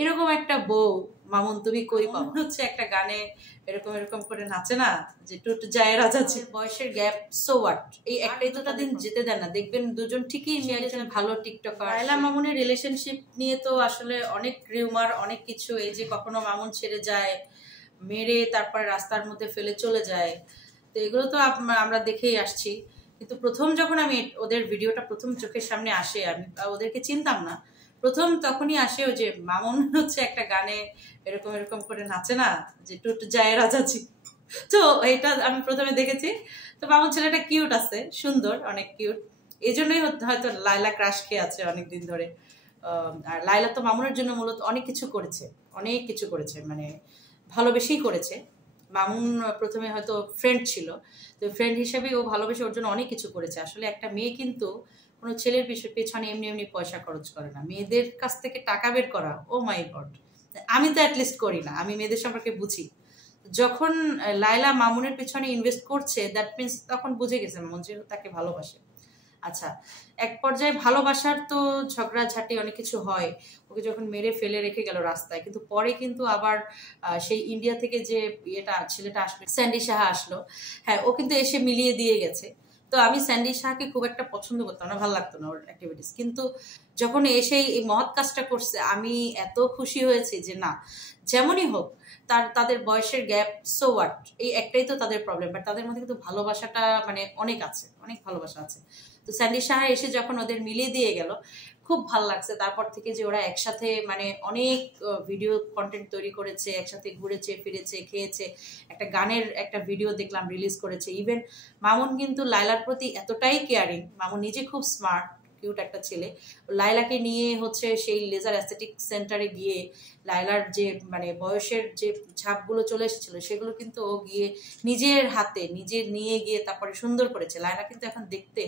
এরকম একটা বউ মামুন তুমি কই পাও হচ্ছে একটা গানে এরকম এরকম করে নাচে না যে টুট যায় রাজা বয়সের গ্যাপ সো হোয়াট এই একটাই তো দিন যেতে দেন না দেখবেন দুজন ঠিকই একজন ভালো টিকটকার লায়লা মামুনের রিলেশনশিপ নিয়ে তো আসলে অনেক রিউমার অনেক কিছু এই যে কখনো মামুন ছেড়ে যায় মেরে তারপর রাস্তার মধ্যে ফেলে চলে যায় তো এগুলো তো আমরা দেখেই আসছি কিন্তু প্রথম যখন আমি ওদের ভিডিওটা প্রথম চোখের সামনে আসে আমি ওদেরকে চিনতাম না প্রথম তখনই আসে ওই যে মামুন হচ্ছে একটা গানে এরকম এরকম করে নাচে না যে টুট যায় রাজাজি তো এটা আমি প্রথমে দেখেছি তো মামুন ছেলেটা কিউট আছে সুন্দর অনেক কিউট এই জন্যই হয়তো লায়লা ক্রাশ খেয়ে আছে অনেকদিন ধরে আর লায়লা তো মামুনের জন্য মূলত অনেক কিছু করেছে মানে ভালোবেসেই করেছে মামুন প্রথমে হয়তো ফ্রেন্ড ছিল তো ফ্রেন্ড হিসেবে ও ভালোবেসে ওর জন্য অনেক কিছু করেছে আসলে একটা মেয়ে কিন্তু কোনো ছেলের পেছনে এমনি এমনি পয়সা খরচ করে না মেয়েদের কাছ থেকে টাকা বের করা ও মাই গড আমি তো অ্যাটলিস্ট করি না আমি মেয়েদের সম্পর্কে বুঝি যখন লায়লা মামুনের পেছনে ইনভেস্ট করছে দ্যাট মিনস তখন বুঝে গেছে মামুন যে তাকে ভালোবাসে আচ্ছা এক পর্যায়ে ভালোবাসার তো ঝগড়াঝাটি অনেক কিছু হয় ওকে যখন মেরে ফেলে রেখে গেল রাস্তায় কিন্তু পরে কিন্তু আবার সেই ইন্ডিয়া থেকে যে ছেলেটা আসবে স্যান্ডি সাহা আসলো হ্যাঁ ও কিন্তু এসে মিলিয়ে দিয়ে গেছে তো আমি স্যান্ডি শাহকে খুব একটা পছন্দ করতাম না ভালো লাগতো না ওর অ্যাক্টিভিটিস কিন্তু যখন এসে এই মহৎ কাজটা করছে আমি এত খুশি হয়েছি যে না যেমনই হোক তাদের বয়সের গ্যাপ সো হোয়াট এই একটাই তো তাদের প্রবলেম বাট তাদের মধ্যে কিন্তু ভালোবাসাটা মানে অনেক ভালোবাসা আছে তো স্যান্ডি শাহ এসে যখন ওদের মিলিয়ে দিয়ে গেল খুব ভালো লাগছে তারপর থেকে যে ওরা একসাথে মানে অনেক ভিডিও কন্টেন্ট তৈরি করেছে একসাথে ঘুরেছে ফিরেছে খেয়েছে একটা গানের একটা ভিডিও দেখলাম রিলিজ করেছে ইভেন মামুন কিন্তু লায়লার প্রতি এতটাই কেয়ারিং মামুন নিজে খুব স্মার্ট কিউট একটা ছেলে লায়লাকে নিয়ে হচ্ছে সেই লেজার অ্যাস্থেটিক সেন্টারে গিয়ে লায়লার যে মানে বয়সের যে ছাপগুলো চলে এসেছিল সেগুলো কিন্তু ও গিয়ে নিজের হাতে নিয়ে গিয়ে তারপরে সুন্দর করেছে লায়লা কিন্তু এখন দেখতে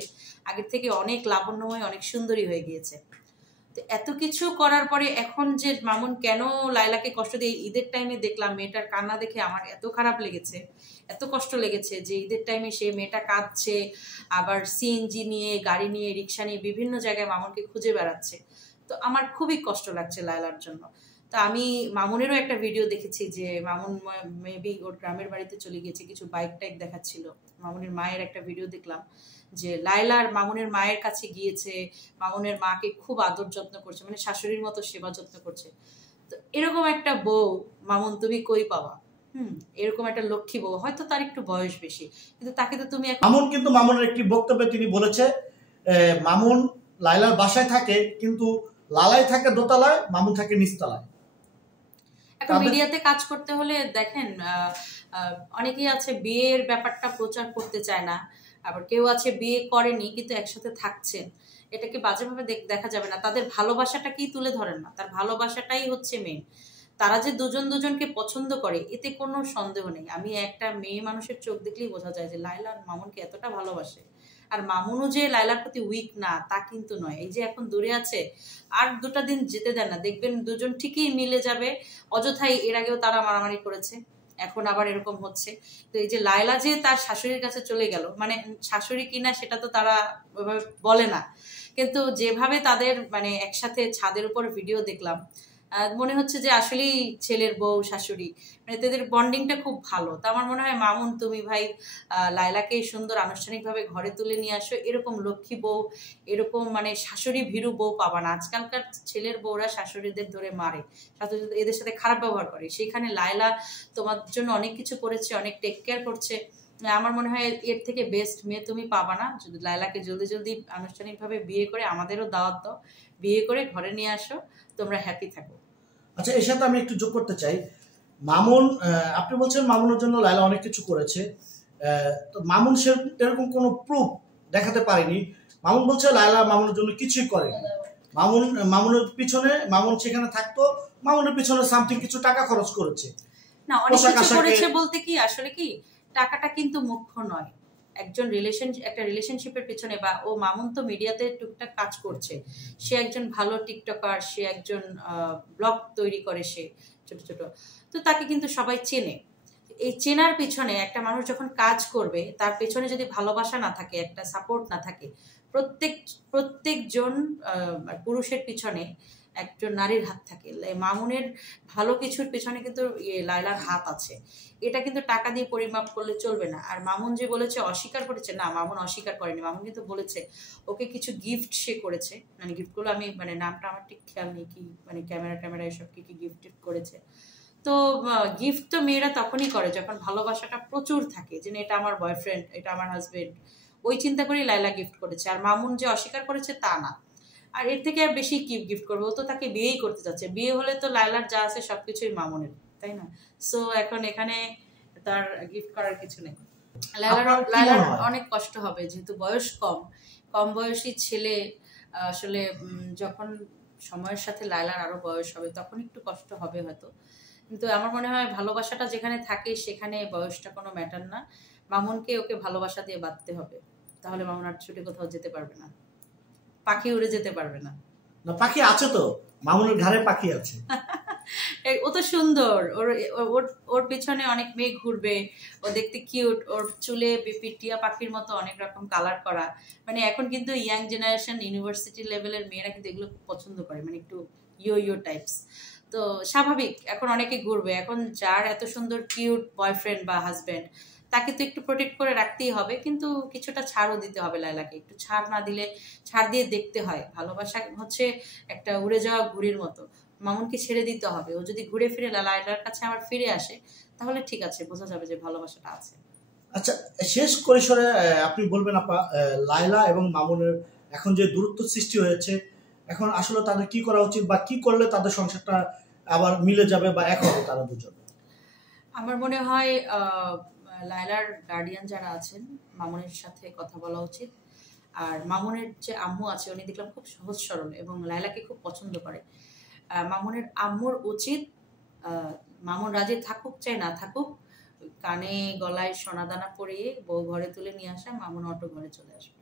আগের থেকে অনেক লাবণ্যময় অনেক সুন্দরী হয়ে গিয়েছে তো এত কিছু করার পরে এখন যে মামুন কেন লায়লাকে কষ্ট দিয়ে ঈদের টাইমে দেখলাম মেয়েটার কান্না দেখে আমার এত খারাপ লেগেছে এত কষ্ট লেগেছে যে ঈদের টাইমে সে মেয়েটা কাঁদছে আবার সিএনজি নিয়ে গাড়ি নিয়ে রিক্সা নিয়ে বিভিন্ন জায়গায় মামুনকে খুঁজে বেড়াচ্ছে তো আমার খুবই কষ্ট লাগছে লায়লার জন্য তো আমি মামুনেরও একটা ভিডিও দেখেছি যে মামুন মেবি ওর গ্রামের বাড়িতে চলে গিয়েছে কিছু বাইক টাইক দেখাচ্ছিল মামুনের মায়ের একটা ভিডিও দেখলাম যে লায়লার মামুনের মায়ের কাছে গিয়েছে মামুনের মাকে খুব আদর যত্ন করছে মানে শাশুড়ির মতো সেবা যত্ন করছে তো এরকম একটা বউ মামুন তুমি কই পাওয়া এরকম একটা লক্ষ্মী বউ হয়তো তার একটু বয়স বেশি কিন্তু তাকে তো তুমি মামুন কিন্তু মামুনের একটি বক্তব্যে তিনি বলেছে মামুন লায়লার বাসায় থাকে কিন্তু লালাই থাকে দোতলায় মামুন থাকে নিচতলায় এখন মিডিয়াতে কাজ করতে হলে দেখেন অনেকেই আছে বিয়ের ব্যাপারটা প্রচার করতে চায় না আবার কেউ আছে বিয়ে করেনি কিন্তু একসাথে থাকছেন এটাকে বাজেভাবে দেখা যাবে না তাদের ভালোবাসাটাকেই তুলে ধরেন না তার ভালোবাসাটাই হচ্ছে মেন তারা যে দুজনকে পছন্দ করে এতে কোনো সন্দেহ নেই আমি একটা মেয়ে মানুষের চোখ দেখলেই বোঝা যায় যে লায়লা মামুনকে এতটা ভালোবাসে আর মামুনও যে লায়লার প্রতি উইক না তা কিন্তু নয় এই যে এখন দূরে আছে আর দুটা দিন যেতে দেন না দেখবেন দুজন ঠিকই মিলে যাবে অযথাই এর আগেও তারা মারামারি করেছে এখন আবার এরকম হচ্ছে তো এই যে লায়লা যে তার শাশুড়ির কাছে চলে গেল মানে শাশুড়ি কিনা সেটা তো তারা ওইভাবে বলে না কিন্তু যেভাবে তাদের মানে একসাথে ছাদের উপর ভিডিও দেখলাম মনে হচ্ছে যে আসলেই ছেলের বউ শাশুড়ি মানে তাদের বন্ডিংটা খুব ভালো তো আমার মনে হয় মামুন তুমি ভাই লায়লাকে সুন্দর আনুষ্ঠানিকভাবে ঘরে তুলে নিয়ে আসো এরকম লক্ষ্মী বউ এরকম মানে শাশুড়ি ভীরু বউ পাবা না আজকালকার ছেলের বউরা শাশুড়িদের ধরে মারে এদের সাথে খারাপ ব্যবহার করে সেখানে লায়লা তোমার জন্য অনেক কিছু করেছে অনেক টেক কেয়ার করছে আমার মনে হয় এর থেকে বেস্ট মেয়ে তুমি পাবা না যদি লায়লাকে জলদি আনুষ্ঠানিকভাবে বিয়ে করে আমাদেরও দাওয়াত দাও বিয়ে করে ঘরে নিয়ে আসো তোমরা হ্যাপি থাকো আচ্ছা এর সাথে আমি একটু যোগ করতে চাই মামুন আপনি বলছেন মামুনের জন্য লায়লা অনেক কিছু করেছে তো মামুন এরকম কোনো প্রুফ দেখাতে পারেনি মামুন বলছে লায়লা মামুনের জন্য কিছুই করেনি মামুনের পিছনে মামুন সেখানে থাকতো মামুনের পিছনে সামথিং কিছু টাকা খরচ করেছে না অনেক কিছু করেছে বলতে কি আসলে কি টাকাটা কিন্তু মুখ্য নয় একটা রিলেশনশিপের পেছনে বা ও মামুন তো মিডিয়াতে টুকটাক কাজ করছে সে একজন ভালো টিকটকার সে একজন ব্লগ তৈরি করে সে ছোট ছোট তো তাকে কিন্তু সবাই চেনে এই চেনার পিছনে একটা মানুষ যখন কাজ করবে তার পেছনে যদি ভালোবাসা না থাকে একটা সাপোর্ট না থাকে প্রত্যেকজন পুরুষের পিছনে একজন নারীর হাত থাকে। মামুনের ভালো কিছুর পেছনে কিন্তু লায়লার হাত আছে, এটা কিন্তু টাকা দিয়ে পরিমাপ করলে চলবে না। আর মামুন যে বলেছে অস্বীকার করেছে, না, মামুন অস্বীকার করেনি। মামুন কিন্তু বলেছে ওকে কিছু গিফট সে করেছে, মানে গিফটগুলো আমি মানে নামটা আমার ঠিক খেয়াল নেই, কি মানে ক্যামেরা এসব কি কি গিফট করেছে। তো গিফট তো মেয়েরা তখনই করে যখন ভালোবাসাটা প্রচুর থাকে, যে এটা আমার বয়ফ্রেন্ড, এটা আমার হাজবেন্ড, ওই চিন্তা করেই লায়লা গিফট করেছে। আর মামুন যে অস্বীকার করেছে তা না। আর এর থেকে আর বেশি কি গিফট করবো, ও তো তাকে বিয়েই করতে যাচ্ছে, বিয়ে হলে তো লায়লার যা আছে সবকিছুই মামুনের, তাই না? সো এখন এখানে তার গিফট করার কিছু নেই। লায়লার অনেক কষ্ট হবে, যেহেতু বয়স কম বয়সী ছেলে, আসলে যখন সময়ের সাথে লায়লার আরো বয়স হবে তখন একটু কষ্ট হবে হয়তো। কিন্তু আমার মনে হয় ভালোবাসাটা যেখানে থাকে সেখানে বয়সটা কোনো ম্যাটার না। মামুনকে ওকে ভালোবাসা দিয়ে বাঁধতে হবে, তাহলে মামুন আর ছুটে কোথাও যেতে পারবে না, পাখি উড়ে যেতে পারবে না। না, পাখি আছে তো, মামুনের ঘাড়ে পাখি আছে। ও তো সুন্দর, ওর পিছনে অনেক মেয়ে ঘুরবে, ও দেখতে কিউট, ওর চুলে টিয়া পাখির মতো অনেক রকম কালার করা। মানে এখন কিন্তু ইয়াং জেনারেশন ইউনিভার্সিটি লেভেলের মেয়েরা কিন্তু এগুলো পছন্দ করে, মানে একটু ইয়ো টাইপস। তো স্বাভাবিক, এখন অনেকে ঘুরবে। এখন যার এত সুন্দর কিউট বয়ফ্রেন্ড বা হাজবেন্ড, তাকে তো একটু প্রোটেক্ট করে রাখতেই হবে, কিন্তু কিছুটা ছাড়ও দিতে হবে লায়লাকে। একটু ছাড় না দিলে, ছাড় দিয়ে দেখতে হয়। ভালোবাসা হচ্ছে একটা উড়ে যাওয়া ঘুড়ির মতো, মামুনকে ছেড়ে দিতে হবে। ও যদি ঘুরে ফিরে লায়লার কাছে আবার ফিরে আসে তাহলে ঠিক আছে, বোঝা যাবে যে ভালোবাসাটা আছে। আচ্ছা, শেষ পরিসরে আপনি বলবেন আপা, লায়লা এবং মামুনের এখন যে দূরত্ব সৃষ্টি হয়েছে, এখন আসলে তাদের কি করা উচিত, বা কি করলে তাদের সংসারটা আবার মিলে যাবে বা এক হবে তারা দুজন? আমার মনে হয় লায়লার গার্ডিয়ান যারা আছেন, মামুনের সাথে কথা বলা উচিত। আর মামুনের যে আম্মু আছে, উনি দেখলাম খুব সহজ সরল এবং লায়লাকে খুব পছন্দ করে। মামুনের আম্মুর উচিত, মামুন রাজি থাকুক চাই না থাকুক, কানে গলায় সোনাদানা পরিয়ে বউ ঘরে তুলে নিয়ে আসা, মামুন অটো ঘরে চলে আসবে।